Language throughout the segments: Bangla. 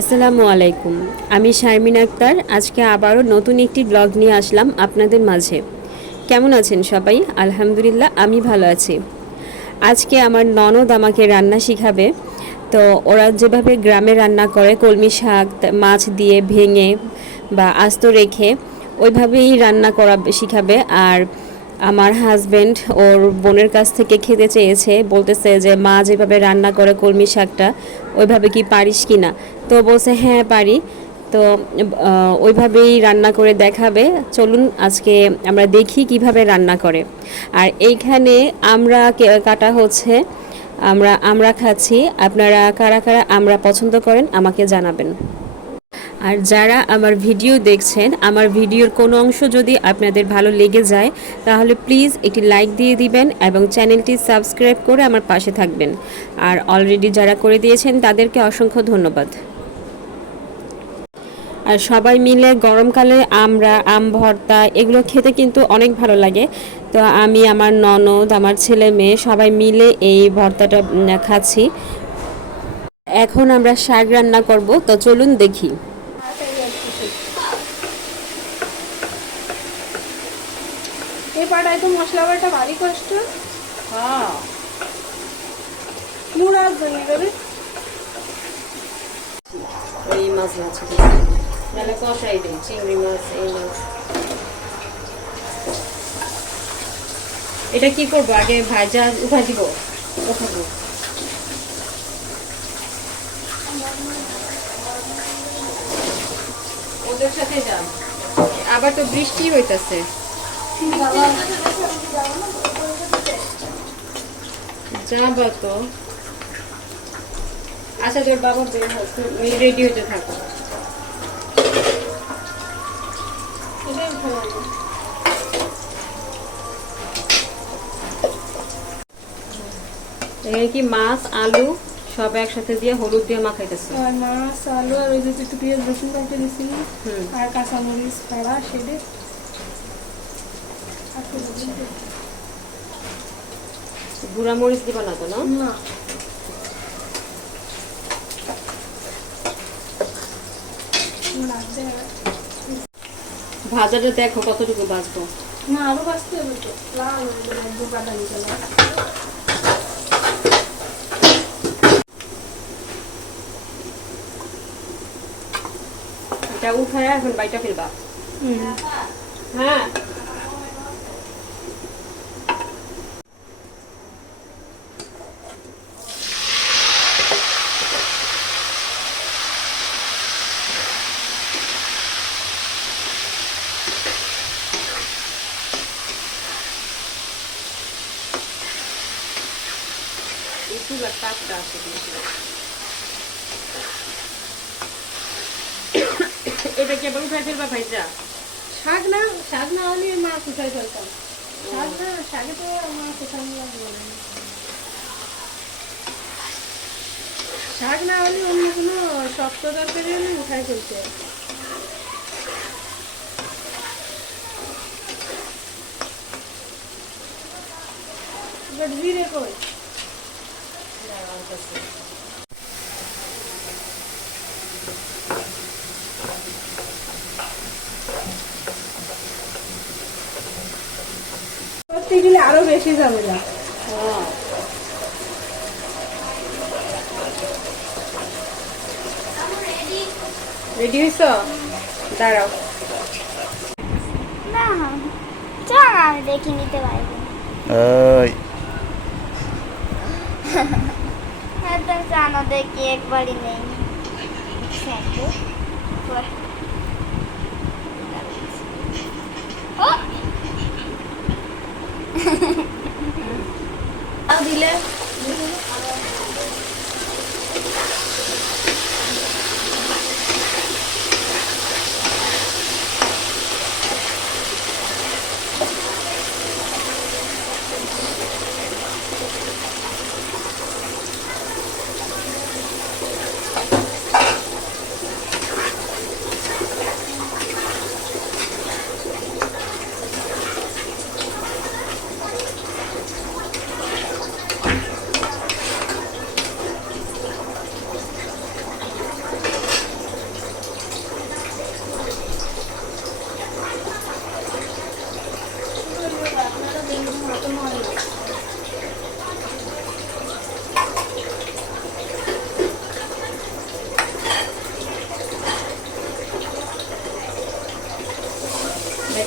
আসসালামু আলাইকুম। আমি শারমিন আক্তার। আজকে আবারও নতুন একটি ব্লগ নিয়ে আসলাম আপনাদের মাঝে। কেমন আছেন সবাই? আলহামদুলিল্লাহ, আমি ভালো আছি। আজকে আমার ননদ আমাকে রান্না শিখাবে। তো ওরা যেভাবে গ্রামে রান্না করে, কলমি শাক মাছ দিয়ে ভেঙে বা আস্ত রেখে, ওইভাবেই রান্না করা শিখাবে। আর আমার হাজবেন্ড ওর বোনের কাছ থেকে খেতে চেয়েছে, বলতেছে যে, মা যেভাবে রান্না করে কলমি শাকটা, ওইভাবে কি পারিস কি না তো বলছে হ্যাঁ পারি। তো ওইভাবেই রান্না করে দেখাবে। চলুন, আজকে আমরা দেখি কীভাবে রান্না করে। আর এইখানে আমরা কাটা হচ্ছে, আমরা আমরা খাচ্ছি। আপনারা কারা কারা আমরা পছন্দ করেন, আমাকে জানাবেন। আর যারা আমার ভিডিও দেখছেন, আমার ভিডিওর কোনো অংশ যদি আপনাদের ভালো লেগে যায়, তাহলে প্লিজ একটি লাইক দিয়ে দিবেন এবং চ্যানেলটি সাবস্ক্রাইব করে আমার পাশে থাকবেন। আর অলরেডি যারা করে দিয়েছেন, তাদেরকে অসংখ্য ধন্যবাদ। আর সবাই মিলে গরমকালে আমরা, আম ভর্তা, এগুলো খেতে কিন্তু অনেক ভালো লাগে। তো আমি, আমার ননদ, আমার ছেলে মেয়ে সবাই মিলে এই ভর্তাটা খাচ্ছি। এখন আমরা শাক রান্না করব, তো চলুন দেখি। এই পাটায় তো মশলা বাটা ভারী কষ্ট। হ্যাঁ। মুড় আসবে না করে ওই মাছ কষাই দিই চিংড়ি মাছ এই মাছ। এটা কি করব আগে ভাজা উঠা দিব? উঠাবো। ওদের সাথে যান আবার তো বৃষ্টি হইতাছে। যাব তো। আচ্ছা তোর বাবা রেডি হতে থাকো। এখানে কি মাছ আলু সব একসাথে দিয়ে হলুদ দিয়ে মাখাইতেছে? আর মাছ আলু আর ওই যে একটু পেঁয়াজ রসুন কাটে দিছি হুম। আর কাঁচামরিচ ফাড়া সেটে গুঁড়া মরিচ দিবা না তো না? ভাজাটা দেখো কতটুকু ভাজবো না আরও বাঁচতে হবে তো। লাল এটা উঠায় এখন বাইটা ফেলবা। হ্যাঁ। বেশি। এটা কি আবার উঠায় ফেলবা ভাইজা শাক না শাক না হলে মাছ উঠাই ফেলতাম শাক না শাকে তো না শাক না হলে অন্য কোনো শক্ত তরকারি হলে উঠাই ফেলতে হয়। এবার জিরে কই করতে গেলে আরও বেশি যাবে না রেডি হয়েছ দাঁড়াও। না চল আমি দেখে নিতে পারব। ওই এত জানো দেখি একবারই নেই স্যান্ডু দিলে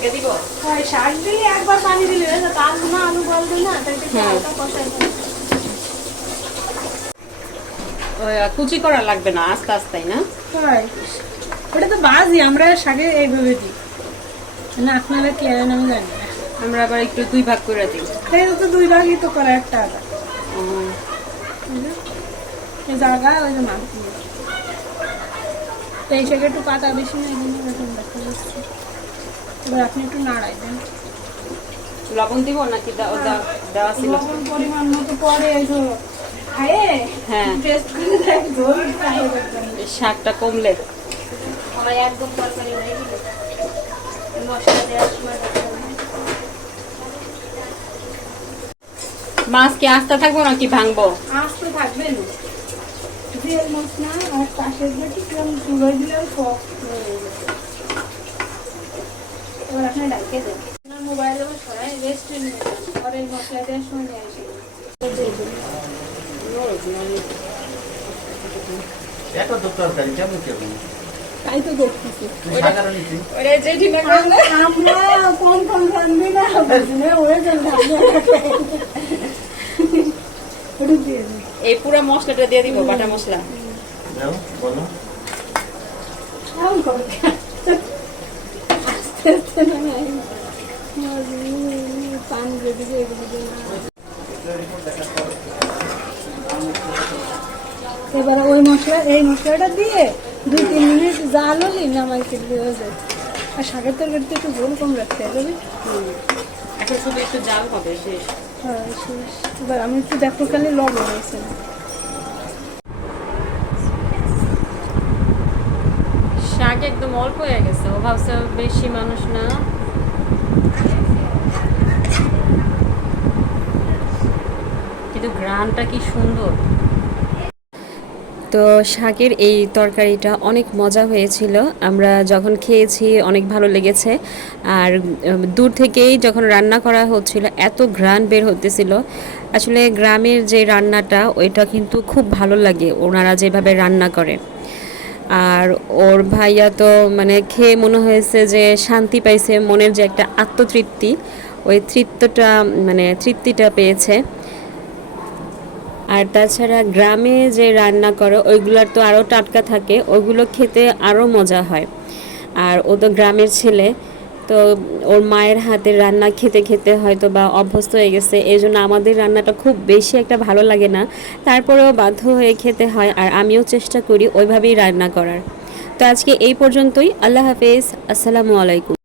রেখে দিব? ওই শাক দিলে একবার পানি দিলে আলু না আলু বলবে না তাই একটু হ্যাঁ। হালকা কষাই কুচি করা লাগবে না আস্তে আস্তে না? ওটা তো বাজি আমরা শাকে এইভাবে দিই। না আপনারা কি আমি জানি না। আমরা আবার একটু দুই ভাগ করে দিই। এই তো দুই ভাগই তো করা একটা আদা জায়গা ওই যে মাছ। দিয়ে। তো এই শাকে একটু পাতা বেশি না এই জন্য দেখা যাচ্ছে। এবার আপনি একটু নাড়াই দেন। লবণ দিব নাকি দেওয়া দেওয়া- দেওয়া ছিল? লবণ পরিমাণ মতো পরে এই হ্যাঁ। টেস্ট করে এই শাকটা কমলে। আমার একদম তরকারি হয়ে গেল। মশলা দেওয়ার সময় মাছ কি আস্তে থাকব নাকি ভাঙবো? আঁচ তো থাকবে না। আর পাশের দিলে এবার আপনি ডাইকে দেন আপনার মোবাইল আবার সরাই রেস্টে নিয়ে যান এই মশলা দেওয়ার সময় নিয়ে আসে তো তরকারি কেমন কেমন তাই তো দেখতেছি। সাধারণ নীতি। আমরা কোন কোন রান্ধি না বুঝলে? যাবে ওটা এই পুরো মশলাটা দিয়ে দিব বাটা মশলা। দাও, বলো। কেমন করে আস্তে আস্তে মানে পানি দিয়ে দিবে এগুলো দিয়ে না। এবারে ওই মশলা এই মশলাটা দিয়ে দুই তিন মিনিট জাল হলি নামাই খেতে হয়ে যায়। আর শাকের তরকারিতে একটু ঝোল কম রাখতে হবে এখন শুধু একটু জাল হবে শেষ। হ্যাঁ শেষ। এবার আমি একটু দেখো খালি লবণ হয়েছে শাক একদম অল্প হয়ে গেছে ও ভাবছে বেশি মানুষ না। কিন্তু গ্রানটা কি সুন্দর। তো শাকের এই তরকারিটা অনেক মজা হয়েছিল। আমরা যখন খেয়েছি, অনেক ভালো লেগেছে। আর দূর থেকেই যখন রান্না করা হচ্ছিল, এত ঘ্রাণ বের হতেছিল। আসলে গ্রামের যে রান্নাটা, ওইটা কিন্তু খুব ভালো লাগে ওনারা যেভাবে রান্না করে আর ওর ভাইয়া তো মানে খেয়ে মনে হয়েছে যে শান্তি পাইছে, মনের যে একটা আত্মতৃপ্তি, ওই তৃপ্তটা মানে তৃপ্তিটা পেয়েছে। আর তাছাড়া গ্রামে যে রান্না করে, ওইগুলোর তো আরও টাটকা থাকে, ওইগুলো খেতে আরও মজা হয়। আর ও তো গ্রামের ছেলে তো ওর মায়ের হাতের রান্না খেতে খেতে হয়তো বা অভ্যস্ত হয়ে গেছে এই জন্য আমাদের রান্নাটা খুব বেশি একটা ভালো লাগে না। তারপরেও বাধ্য হয়ে খেতে হয় আর আমিও চেষ্টা করি ওইভাবেই রান্না করার। তো আজকে এই পর্যন্তই, আল্লাহ হাফেজ, আসসালামু আলাইকুম।